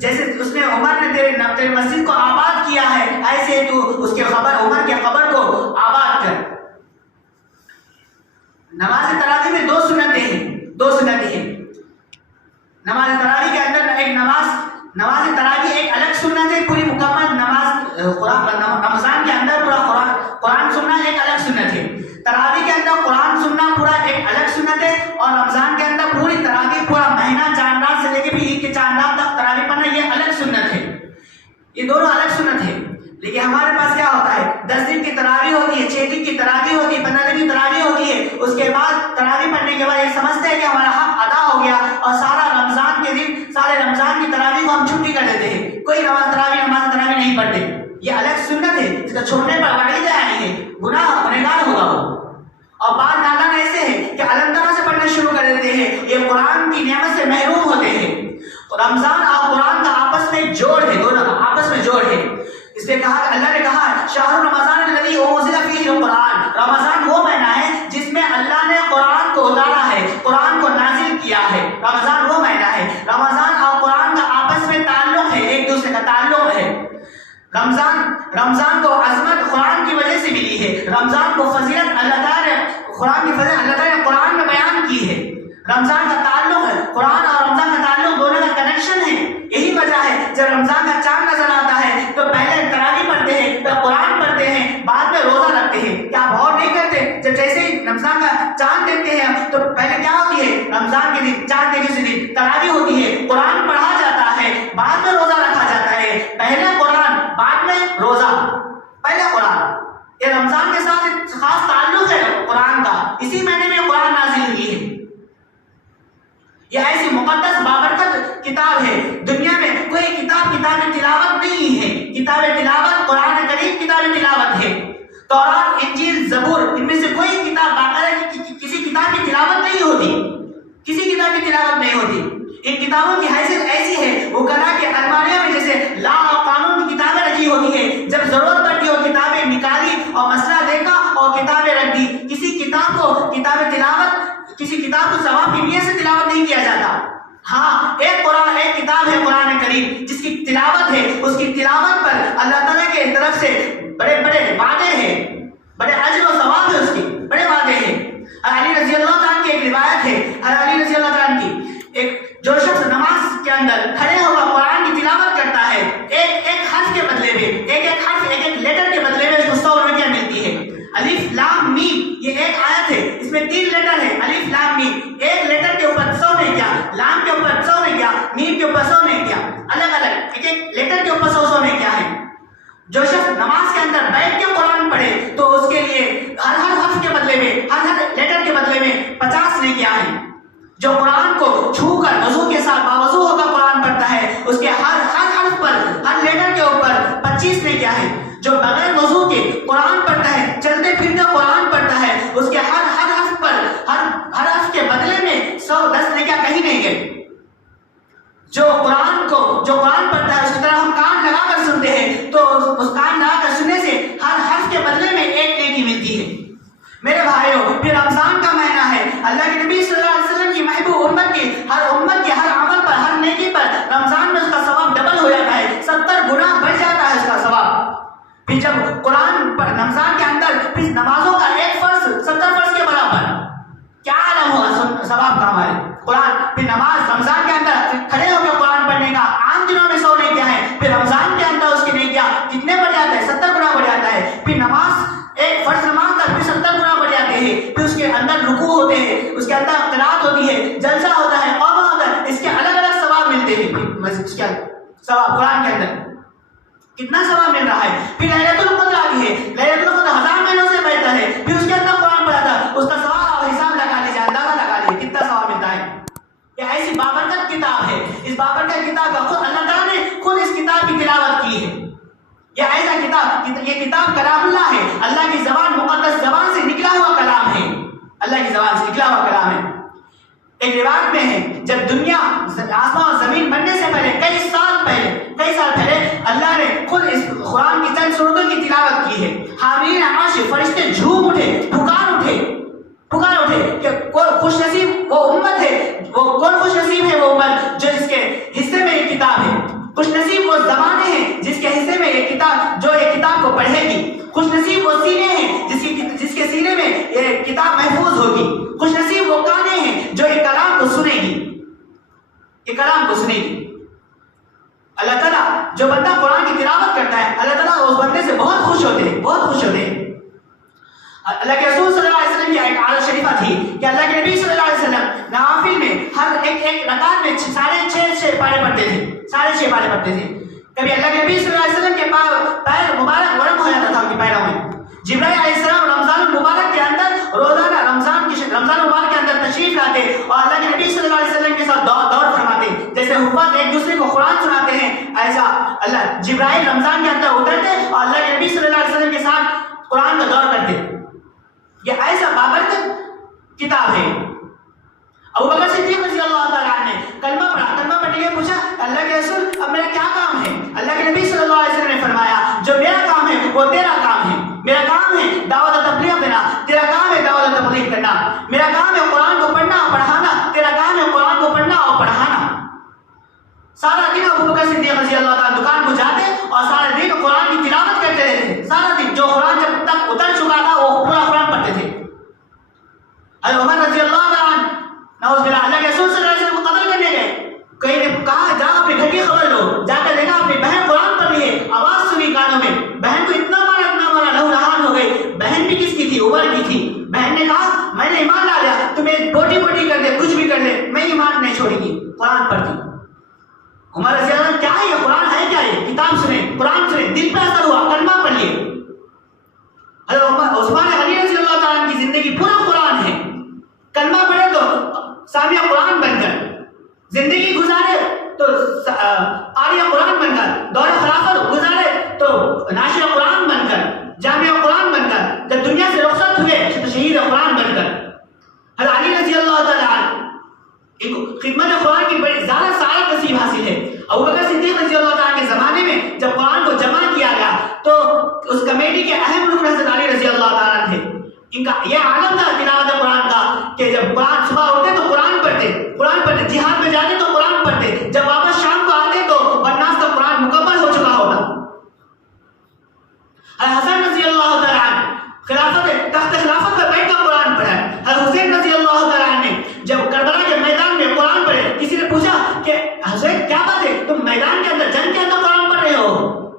جیسے اس نے عمر نے تیری مسجد کو آباد کیا ہے، ایسے تو اس کے خبر عمر کے قبر کو آباد کر۔ نماز تراویح میں دو سنتیں ہیں۔ نماز تراویح کے اندر نماز تراویح ایک الگ سنت ہے، پوری مکمل نماز رمضان کے اندر پورا قرآن سننا ایک الگ سنت ہے۔ تراویح کے اندر قرآن سننا پورا ایک الگ سنت ہے، اور رمضان کے اندر پوری تراویح پورا مہینہ چاند رات سے لے کے بھی عید کے چاند رات تک تراویح پڑھنا یہ الگ سنت ہے۔ یہ دونوں الگ سنت ہے۔ لیکن ہمارے پاس کیا ہوتا ہے، 10 دن کی تراویح ہوتی ہے، 6 دن کی تراویح ہوتی ہے، 15 دن کی تراویح ہوتی ہے، اس کے بعد تراویح پڑھنے کے بعد یہ سمجھتے ہیں کہ ہمارا حق ادا ہو گیا، اور سارے رمضان کی تراویح کو ہم چھٹی کر دیتے ہیں، کوئی نماز تراویح نہیں پڑھتے۔ یہ الگ سنت ہے، اس کا چھوڑنے پر وعید آئی ہے، گنہگار ہوگا وہ۔ اور بعض نادان ایسے ہیں کہ الحمدللہ سے پڑھنا شروع کر دیتے ہیں، یہ قرآن کی نعمت سے محروم ہوتے ہیں۔ رمضان اور قرآن کا آپس میں جوڑ ہے، دونوں کا آپس میں جوڑ ہے۔ اس نے کہا، اللہ نے کہا شہر رمضان الذی انزل فیہ القرآن، رمضان وہ مہینہ ہے جس میں اللہ نے قرآن کو اتارا ہے، قرآن کو نازل کیا ہے۔ رمضان وہ مہینہ ہے، رمضان اور قرآن کا آپس میں تعلق ہے، ایک دوسرے کا تعلق ہے۔ رمضان کو عظمت قرآن کی وجہ سے ملی ہے، رمضان کو فضیلت اللہ تعالیٰ نے قرآن میں بیان کی ہے۔ رمضان کا تعلق ہے، قرآن اور رمضان کا تعلق دونوں کا کنیکشن ہے۔ یہی وجہ ہے جب رمضان کا چاند نظر آتا ہے تو پہلے تراویح پڑھتے ہیں، پھر قرآن پڑھتے ہیں، بعد میں روزہ رکھتے ہیں۔ کیا آپ غور نہیں کرتے، جب جیسے ہی رمضان کا چاند دیکھتے ہیں تو پہلے کیا ہوتی ہے، رمضان کے دن چاند دیکھنے سے دن تراویح ہوتی ہے، قرآن پڑھا جاتا ہے، بعد میں روزہ رکھا جاتا ہے۔ پہلے قرآن بعد میں روزہ، پہلے قرآن۔ یہ رمضان کے ساتھ ایک خاص تعلق ہے قرآن کا، اسی مہینے میں قرآن نازل ہوئی ہے۔ یہ ایسی مقدس بابرکت کتاب ہے، دنیا میں کوئی کتاب تلاوت نہیں ہے۔ کتاب تلاوت قرآن کریم کتاب تلاوت ہے۔ تورات، انجیل، زبور، ان میں سے کوئی کتاب باقاعدہ کسی کتاب کی تلاوت نہیں ہوتی، کسی کتاب کی تلاوت نہیں ہوتی۔ ان کتابوں کی حیثیت ایسی ہے، وہ کہا کہ الماریوں میں جیسے لا اور قانون کی کتابیں رکھی ہوتی ہیں، جب ضرورت پڑتی ہے کتابیں نکالی اور مسئلہ دیکھا اور کتابیں رکھ دی۔ کسی کتاب کو ثواب کی نیت سے تلاوت نہیں کیا جاتا۔ ہاں، ایک کتاب ہے قرآن کریم جس کی تلاوت ہے، اس کی تلاوت پر اللہ تعالیٰ کے طرف سے بڑے وعدے ہیں، بڑے اجر و ثواب ہے، اس کی بڑے وعدے ہیں۔ علی رضی اللہ عنہ کی ایک روایت ہے، علی رضی اللہ عنہ کی، جو شخص نماز کے اندر کھڑے ہو کر قرآن کی تلاوت کرتا ہے، ایک حرف کے بدلے میں، ایک لیٹر کے بدلے میں اس کو 100 روپیہ ملتی ہے۔ الف لام میم، یہ ایک آیت ہے، اس میں 3 لیٹر ہے، الف لام میم۔ ایک لیٹر کے اوپر 100 نے کیا، لام کے اوپر 100 نے کیا، میم کے اوپر 100 نے کیا، الگ ایک لیٹر کے اوپر 100 نے کیا ہے۔ جو شخص نماز کے اندر بیٹھ کے قرآن پڑھے تو اس کے لیے ہر حرف کے بدلے میں، ہر لیٹر کے بدلے میں 50 نے کیا ہے۔ جو قرآن کو چھو کر وضو کے ساتھ باوضو ہو کر قرآن پڑھتا ہے، اس کے ہر حرف پر، ہر لیٹر کے اوپر 25 نے کیا ہے۔ جو بغیر وضو کے قرآن پڑھتا ہے، چلتے پھرتے قرآن پڑھتا ہے، اس کے ہر حرف پر، ہر حرف کے بدلے میں 110 نے کیا کہیں نہیں گئے۔ جو قرآن پڑھتا ہے اس کی طرح ہم کان لگا کر سنتے ہیں، تو اس کان لگا کر سننے سے ہر حرف کے بدلے میں 1 نیکی ملتی ہے۔ میرے بھائیوں، پھر رمضان کا مہینہ ہے، اللہ کے نبی صلی اللہ علیہ وسلم کی محبوب امت کے ہر عمل پر، ہر نیکی پر رمضان میں اس کا ثواب ڈبل ہو جاتا ہے، 70 گنا بڑھ جاتا ہے اس کا ثواب۔ پھر جب قرآن پر رمضان کے اندر پھر نمازوں کا ایک فرض 70 فرض کے برابر، کیا عالم ہوگا ثواب کا ہمارے قرآن۔ پھر نماز رمضان کے اندر کھڑے ہو کے قرآن پڑھنے کا عام دنوں میں 100 نیکیاں ہیں، پھر رمضان کے اندر اس کی نیکیاں کتنے بڑھ جاتا ہے، 70 گنا بڑھ جاتا ہے۔ پھر نماز، ایک فرض نماز تک پھر 70 گنا بڑھ جاتے ہیں۔ پھر اس کے اندر رکوع ہوتے ہیں، اس کے اندر قرات ہوتی ہے، جلسہ ہوتا ہے، قوما ہوتا ہے، اس کے الگ ثواب ملتے ہیں۔ پھر اس کا ثواب قرآن کے اندر کتنا ثواب مل رہا ہے۔ پھر لیلۃ القدر آتی ہے، لیلۃ القدر 1000 مہینوں سے بہتر ہے، پھر اس کے اندر قرآن پڑھا تھا، اس کا ثواب اور حساب لگا لیجیے، اندازہ لگا لیجیے کتنا ثواب ملتا ہے۔ یہ ایسی بابرکت کتاب ہے، اس بابرکت کتاب کا خود اللہ تعالیٰ نے خود اس کتاب کی تلاوت کی ہے۔ یہ ایسا کتاب، یہ کتاب کلام اللہ ہے، اللہ کی زبان، مقدس زبان سے نکلا ہوا کلام ہے، اللہ کی زبان سے نکلا ہوا کلام ہے۔ ایک روایت میں ہے جب دنیا آسمان اور زمین بننے سے پہلے کئی سال پہلے اللہ نے خود اس قرآن کی چند سورتوں کی تلاوت کی ہے. حاملین عرش فرشتے جھوم اٹھے, پکار اٹھے کہ خوش نصیب وہ امت ہے, وہ کون خوش نصیب ہے وہ امت جو اس کے حصے میں یہ کتاب ہے. خوش نصیب وہ زمانے ہیں جس کے حصے میں یہ کتاب جو یہ کتاب کو پڑھے گی. خوش نصیب وہ سینے ہیں جس کے سینے میں یہ کتاب محفوظ ہوگی. خوش نصیب وہ کانیں ہیں جو یہ کلام کو سنے گی. اللہ تعالیٰ جو بندہ قرآن کی تلاوت کرتا ہے اللہ تعالیٰ اس بندے سے بہت خوش ہوتے ہیں. اللہ کے رسول صلی اللہ علیہ وسلم کی ایک عادت شریفہ تھی کہ اللہ کے نبی صلی اللہ علیہ وسلم نوافل میں ہر ایک رکعت میں 6.5 پارے پڑھتے تھے. کبھی اللہ کے نبی صلی اللہ علیہ وسلم کے پیر مبارک ورم ہو جاتا تھا ان کے پیروں میں. جبرائیل علیہ السلام رمضان المبارک کے اندر روزانہ رمضان مبارک کے اندر تشریف لاتے اور اللہ کے نبی صلی اللہ علیہ وسلم کے ساتھ دور فرماتے. جیسے حفاظ ایک دوسرے کو قرآن سناتے ہیں ایسا اللہ جبرائیل رمضان کے اندر اترتے اور اللہ کے نبی صلی اللہ علیہ وسلم کے ساتھ قرآن کا دور کرتے. یہ ایسا بابرکت کتاب ہے. ابو بکر صدیق رضی اللہ تعالیٰ عنہ نے کلمہ پڑھنے کے پوچھا اللہ کے رسول اب میرا کیا کام ہے؟ اللہ کے نبی صلی اللہ علیہ وسلم نے فرمایا جو میرا کام ہے وہ تیرا کام ہے. میرا کام ہے دعوت و تبلیغ دینا, تیرا کام ہے دعوت و تبلیغ کرنا. میرا کام ہے قرآن کو پڑھنا اور پڑھانا, تیرا کام ہے قرآن کو پڑھنا اور پڑھانا. سارا دن ابو بکر صدیق رضی اللہ تعالیٰ دکان کو جاتے اور سارا دن قرآن کی تلاوت کرتے رہتے. سارا دن جو قرآن جب تک اتر چکا تھا وہ پورا قرآن پڑھتے تھے. حضرت عمر رضی اللہ عنہ نعوذ باللہ اللہ کے رسول صلی اللہ علیہ وسلم کو قتل کرنے گئے. کہیں نے کہا جا اپنی گھر کی خبر لو. جا کر دیکھا اپنی بہن قرآن پڑھ رہی ہے, آواز سنی کانوں میں. بہن کو اتنا مارا لہو لہان ہو گئی. بہن بھی کس کی تھی؟ عمر کی تھی. بہن نے کہا میں نے ایمان لا لیا, تمہیں بوٹی کر دے کچھ بھی کر لے میں ایمان نہیں چھوڑی گی, قرآن پڑھتی. عمر رضی اللہ عنہ کیا ہے یہ قرآن ہے کیا ہے؟ کتاب سنیں, قرآن سنیں. دل پہ اثر ہوا, کلمہ پڑھ لیے. حضرت عثمان غنی رضی اللہ تعالیٰ عنہ کی زندگی پورا قرآن ہے. کلمہ پڑھے تو سامع قرآن بن کر, زندگی گزارے تو قاری قرآن بن کر, دور خلافت گزارے تو ناشر قرآن بن کر, جامع قرآن بن کر, جب دنیا سے رخصت ہوئے تو شہید قرآن بن کر. حضرت علی رضی اللہ تعالیٰ عنہ خدمت قرآن کی بڑی زیادہ سعادت نصیب حاصل ہے. ابو بکر صدیق رضی اللہ تعالیٰ کے زمانے میں جب قرآن کو جمع کیا گیا تو اس کمیٹی کے اہم رکن حضرت علی رضی اللہ تعالیٰ تھے. ان کا یہ عالم تھا تلاوت قرآن کا کہ جب قرآن صبح اٹھتے تو قرآن پڑھتے, جہاد میں جاتے تو قرآن پڑھتے, جب واپس شام کو آتے تو والناس کا قرآن مکمل ہو چکا ہوگا. حسن رضی اللہ تعالیٰ عنہ تخت خلافت پر بیٹھ کر قرآن پڑھا. حسین رضی اللہ تعالیٰ عنہ نے جب کربلا کے میدان میں قرآن پڑھے, کسی نے پوچھا کہ حسین کیا بات ہے تم میدان کے اندر جنگ کے اندر قرآن پڑھ رہے ہو؟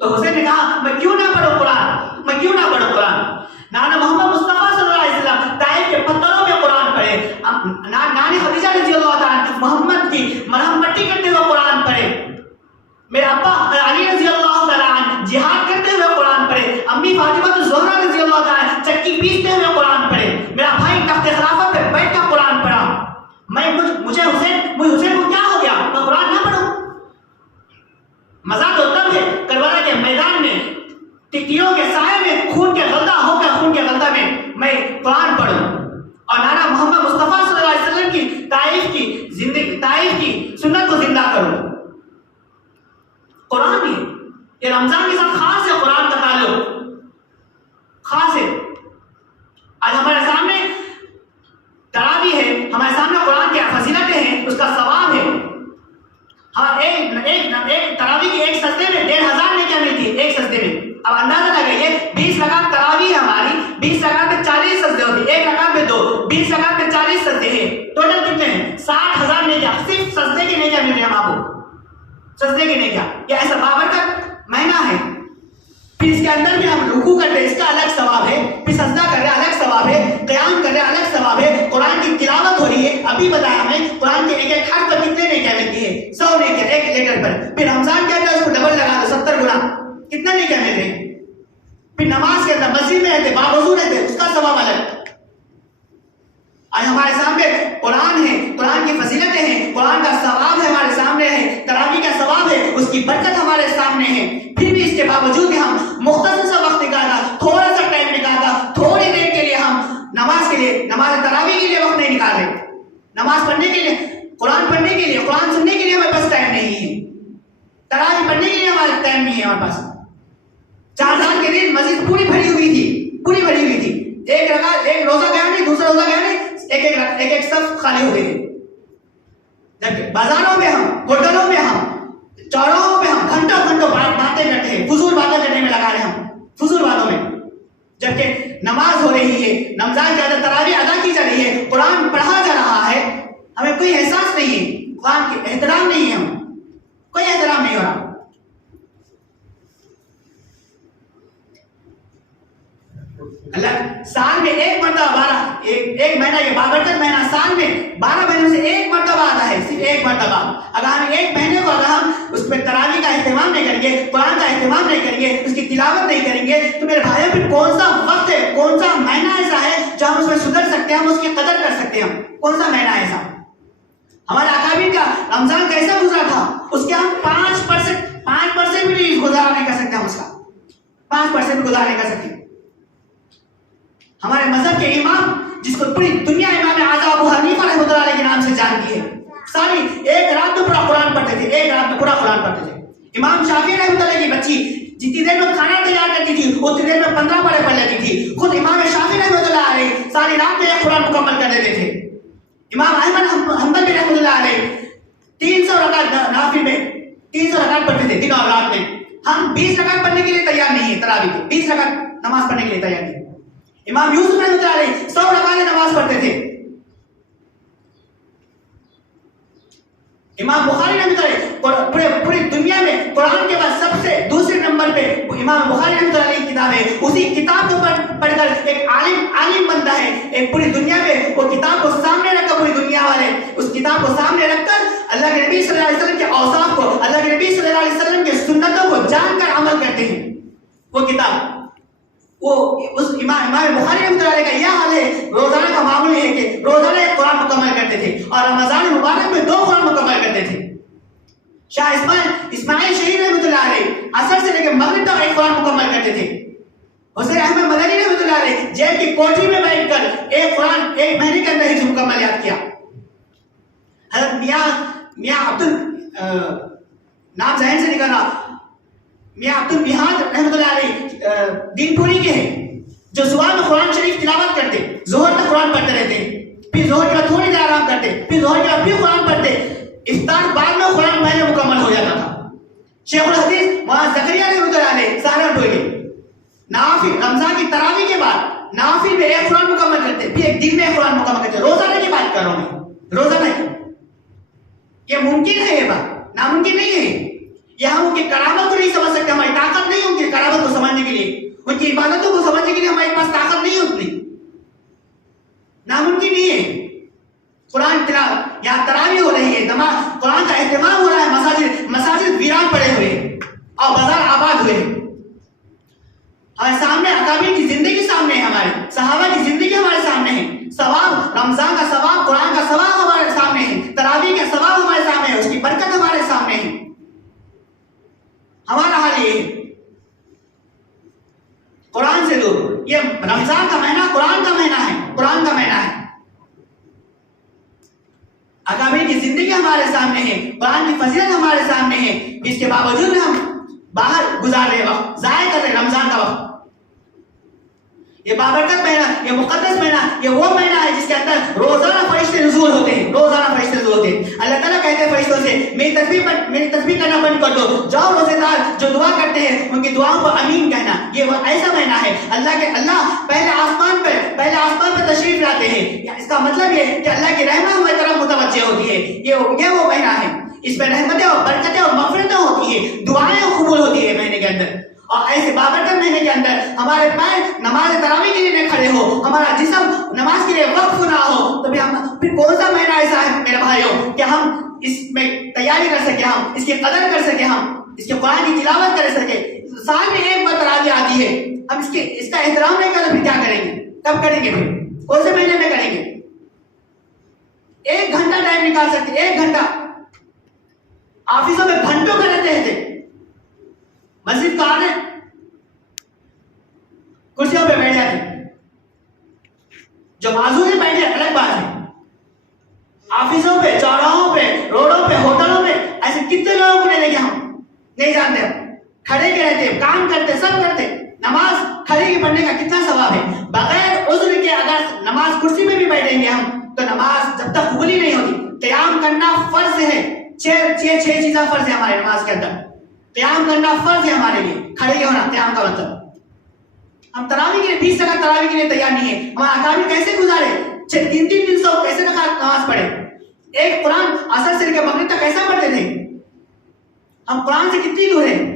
تو حسین نے کہا میں کیوں نہ پڑھوں قرآن. نانا محمد مصطفیٰ صلی اللہ علیہ وسلم طائف کے پتھروں میں قرآن پڑھے. نانی خدیجہ رضی اللہ تعالیٰ محمد کی مرہم پٹی کرتے ہوئے قرآن پڑھے. میرے ابا علی رضی اللہ تعالیٰ عنہ جہاد کرتے ہوئے قرآن پڑھے. امی فاطمہ الزہرا رضی اللہ تعالیٰ چکی پیستے ہوئے قرآن پڑھے. میرا بھائی تخت خلافت پہ بیٹھ کر قرآن پڑھا. مجھے حسین کو کیا ہو گیا, میں قرآن نہ پڑھوں؟ مزہ تو تب ہے کربلا کے میدان میں ٹکیوں کے سائے میں خون کے غلطہ میں قرآن پڑھوں اور نانا محمد مصطفیٰ صلی اللہ علیہ وسلم کی طائف کی سنت کو زندہ کروں. قرآن بھی یہ رمضان کے ساتھ خاص ہے, قرآن کا تعلق خاص ہے. آج ہمارے سامنے تراویح ہے, ہمارے سامنے قرآن کی فضیلتیں ہیں, اس کا ثواب ہے. ہاں ایک تراویح کی ایک سجدے میں 1500 نیکیاں ملتی ہے, ایک سجدے میں. اب اندازہ لگائیے 20 رکعت تراویح ہے ہماری, 20 رکعت میں 40 سجدے ہوتے ہیں, ایک رکعت میں 2, 20 رکعت میں 40 سجدے ہیں, ٹوٹل کتنے ہیں؟ 60,000 نیکیاں. صرف سجدے کی نیکیاں مل رہی ہیں ہم آپ کو, سجدے کی نیکیاں. یہ ایسا بابرکت مہینہ ہے. پھر اس کے اندر بھی ہم رکوع کرتے ہیں, اس کا الگ ثواب ہے. پھر سجدہ کر رہے الگ ثواب ہے, قیام کر رہے الگ ثواب ہے. قرآن کی تلاوت ہو رہی ہے, ابھی بتایا ہمیں قرآن کے ایک حرف پر کتنے نیکیاں ملتی ہے, 100 نیکیاں ایک لیٹر پر. پھر رمضان کے اندر اس کو ڈبل لگا دو, 70 گنا, کتنا نیکیاں مل رہے ہیں. پھر نماز کے اندر مسجد میں رہتے, باوضو رہتے, اس کا ثواب الگ. آج ہمارے سامنے قرآن ہے, قرآن کی فضیلتیں ہیں, قرآن کا ثواب ہے ہمارے سامنے ہے, تراویح کا ثواب ہے, اس کی برکت ہمارے سامنے ہے. پھر بھی اس کے باوجود بھی ہم مختصر سا وقت نکالا, تھوڑا سا ٹائم نکالا, تھوڑی دیر کے لیے ہم نماز تراویح کے لیے وقت نہیں نکال رہے, نماز پڑھنے کے لیے مسجد پوری بھری ہوئی تھی، پوری بھری ہوئی تھی. ایک رکعت، ایک روزہ گیا نہیں، دوسرا روزہ گیا نہیں، ایک صف خالی ہو گئی تھی. جبکہ بازاروں میں ہم، ہوٹلوں میں ہم، چوراہوں پہ ہم گھنٹوں گھنٹوں باتیں کرتے ہیں، فضول باتیں کرنے میں لگا رہے ہم، فضول باتوں میں. جبکہ نماز ہو رہی ہے، رمضان کی عادت تراویح ادا کی جا رہی ہے، قرآن پڑھا جا رہا ہے، ہمیں کوئی احساس نہیں ہے، قرآن کے احترام نہیں ہے، ہم کوئی احترام نہیں ہو رہا. اللہ سال میں ایک مرتبہ ایک مہینہ، یہ بابرکت مہینہ سال میں 12 مہینوں سے ایک مرتبہ آتا ہے، صرف ایک مرتبہ. اگر ہم ایک مہینے کو اگر ہم اس میں تراویح کا اہتمام نہیں کریں گے، قرآن کا اہتمام نہیں کریں گے، اس کی تلاوت نہیں کریں گے، تو میرے بھائیوں پھر کون سا وقت ہے، کون سا مہینہ ایسا ہے جو ہم اس میں سدھر سکتے ہیں، ہم اس کی قدر کر سکتے ہیں؟ کون سا مہینہ ایسا؟ ہمارے اکابر کا رمضان کیسا گزرا تھا، اس کے ہم 5% بھی نہیں گزارا نہیں کر سکتے، ہم اس کا 5% بھی گزارا نہیں کر سکتے. ہمارے مذہب کے امام، جس کو پوری دنیا امام اعظم ابو حنیفہ رحمۃ اللہ علیہ کے نام سے جانتی ہے، ساری ایک رات میں پورا قرآن پڑھتے تھے، ایک رات میں پورا قرآن پڑھتے تھے. امام شافعی رحمۃ اللہ کی بچی جتنی دیر میں کھانا تیار کرتی تھی اتنی دیر میں 15 پارے پڑھ لیتی تھی. خود امام شافعی رحمۃ اللہ علیہ ساری رات میں ایک قرآن مکمل کر دیتے تھے. امام احمد حنبلی رحمۃ اللہ علیہ 300 رکعت نافل میں 300 رکعت پڑھتے تھے دن اور رات میں. ہم 20 رکعت پڑھنے کے لیے تیار نہیں ہیں، تراویح کی 20 رکعت نماز پڑھنے کے لیے تیار نہیں. امام یوسف رحمۃ اللہ علیہ 100 رکعت نماز پڑھتے تھے. امام بخاری رحمۃ اللہ علیہ پوری دنیا میں قرآن کے بعد سب سے دوسرے نمبر پہ امام بخاری رحمۃ اللہ علیہ کی کتاب ہے. اسی کتاب کو پڑھ کر ایک عالم بنتا ہے. ایک پوری دنیا میں وہ کتاب کو سامنے رکھ کر، پوری دنیا والے اس کتاب کو سامنے رک کر اللہ کے نبی صلی اللہ علیہ وسلم کے اوصاف کو، اللہ کے نبی صلی اللہ علیہ وسلم کے سنتوں کو جان کر عمل کرتے ہیں. وہ کتاب، وہ اس امام بخاری رحمۃ اللہ علیہ کا یہ حال ہے. روزانہ کا معمول ہے کہ روزانہ ایک قرآن مکمل کرتے تھے اور رمضان مبارک میں 2 قرآن مکمل کرتے تھے. شاہ اسماعیل شہید رحمۃ اللہ علیہ عصر سے لے کے مغرب تک ایک قرآن مکمل کرتے تھے. حسین احمد مدنی رحمۃ اللہ علیہ جیل کی کوٹھی میں بیٹھ کر ایک قرآن ایک مہینے کے اندر ہی مکمل یاد کیا. حضرت میاں عبد نام ذہن سے نکل رہا، میاں عبد البہاد رحمۃ اللہ علیہ دین پوری کے ہیں، جو صبح میں قرآن شریف تلاوت کرتے، ظہر تک قرآن پڑھتے رہتے، پھر ظہر کے بعد تھوڑی دیر آرام کرتے، پھر ظہر کے بعد پھر قرآن پڑھتے، افطار بعد میں قرآن پہلے مکمل ہو جاتا تھا. شیخ الحدیث مولانا زکریا رحمۃ اللہ علیہ سہارنپور کے نوافل رمضان کی تراویح کے بعد نوافل میں ایک قرآن مکمل کرتے، پھر ایک دن میں ایک قرآن مکمل کرتے. روزانہ کی بات کر رہا ہوں میں، روزانہ کی. یہ ممکن ہے، یہ بات ناممکن نہیں ہے. یہ ہم ان کی کرامت کو نہیں سمجھ سکتے، ہماری طاقت نہیں ہے ان کی کرامت کو سمجھنے کے لیے، ان کی عبادتوں کو سمجھنے کے لیے ہمارے پاس طاقت نہیں ہے اتنی. ناممکن نہیں ہے. قرآن تلاوت یہاں تراویح ہو رہی ہے، قرآن کا اہتمام ہو رہا ہے، مساجد ویران پڑے ہوئے اور بازار آباد ہوئے. ہمارے سامنے اکابر کی زندگی سامنے ہے، ہمارے صحابہ کی زندگی ہمارے سامنے ہے. ثواب، رمضان کا ثواب، قرآن کا ثواب ہمارے سامنے ہے، تراویح کا ثواب ہمارے سامنے ہے، اس کی برکت ہمارے سامنے ہے. ہمارا حال یہ ہے قرآن سے دور. یہ رمضان کا مہینہ قرآن کا مہینہ ہے، قرآن کا مہینہ ہے. اکابر کی زندگی ہمارے سامنے ہے، قرآن کی فضیلت ہمارے سامنے ہے، اس کے باوجود ہم باہر گزار رہے وقت، ضائع کر رہے رمضان کا وقت. یہ بابرکت مہینہ، یہ مقدس مہینہ، یہ وہ مہینہ ہے جس کے اندر روزانہ فرشتے نزول ہوتے ہیں، روزانہ فرشتے نزول ہوتے ہیں. اللہ تعالیٰ کہتے ہیں فرشتوں سے میری تسبیح کرنا بند کر دو، جاؤ روزے دار جو دعا کرتے ہیں ان کی دعاؤں کو امین کہنا. یہ وہ ایسا مہینہ ہے اللہ پہلے آسمان پہ تشریف لاتے ہیں. اس کا مطلب یہ کہ اللہ کی رحمت ہماری طرف متوجہ ہوتی ہے. یہ وہ مہینہ ہے، اس میں رحمتیں اور برکتیں اور مغفرتیں ہوتی ہیں، دعائیں قبول ہوتی ہے مہینے کے اندر. اور ایسے بابرکت مہینے کے اندر ہمارے پیر نماز تراویح کے لیے نہ کھڑے ہو، ہمارا جسم نماز کے لیے وقف نہ ہو، تو پھر کون سا مہینہ ایسا ہے میرے بھائیوں کہ ہم اس میں تیاری کر سکے، ہم اس کی قدر کر سکے، ہم اس کے قرآن کی تلاوت کر سکے. سال میں ایک بار تراویح آتی ہے، ہم اس کا احترام نہیں کرتے، پھر کیا کریں گے؟ کب کریں گے؟ پھر کون سے مہینے میں کریں گے؟ 1 گھنٹہ ٹائم نکال سکتے، 1 گھنٹہ. آفسوں میں گھنٹوں کا رہتے ہیں، مسجد کا آنے کرسیوں پہ بیٹھ جاتے، جو معذور ہیں بیٹھے الگ بات ہے. آفسوں پہ، چوراہوں پہ، روڈوں پہ، ہوٹلوں پہ ایسے کتنے لوگوں کو نہیں دیکھے ہم نہیں جانتے. کھڑے کے رہتے، کام کرتے، سب کرتے، نماز خالی کے پڑھنے کا کتنا ثواب ہے. بغیر عذر کے اگر نماز کرسی میں بھی بیٹھیں گے ہم تو نماز جب تک قبول ہی نہیں ہوتی. قیام کرنا فرض ہے. چھ چیزیں فرض ہے ہمارے نماز کے اندر. قیام کرنا فرض ہے ہمارے لیے. کھڑے ہونا قیام کا مطلب. ہم تراویح کے لیے 20 رکعت تراویح کے لیے تیار نہیں ہے. ہمارا اکابر کیسے گزارے؟ 3 دن سو کیسے نماز پڑھے؟ ایک قرآن اثر سے لے کے مغرب تک کیسا پڑھتے تھے؟ ہم قرآن سے کتنی دور ہیں؟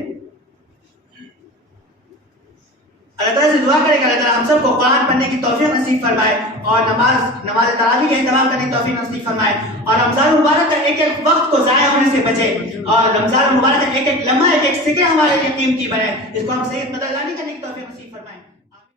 اللہ تعالیٰ سے دعا کرے کہ اللہ تعالیٰ ہم سب کو قرآن پڑھنے کی توفیق نصیب فرمائے اور نماز تراویح کا اہتمام کرنے کی توفیق نصیب فرمائے اور رمضان مبارک کا ایک ایک وقت کو ضائع ہونے سے بچے اور رمضان مبارک کا ایک ایک لمحہ ایک ایک سیکنڈ ہمارے لیے قیمتی بنے. اس کو ہم صحیح مدد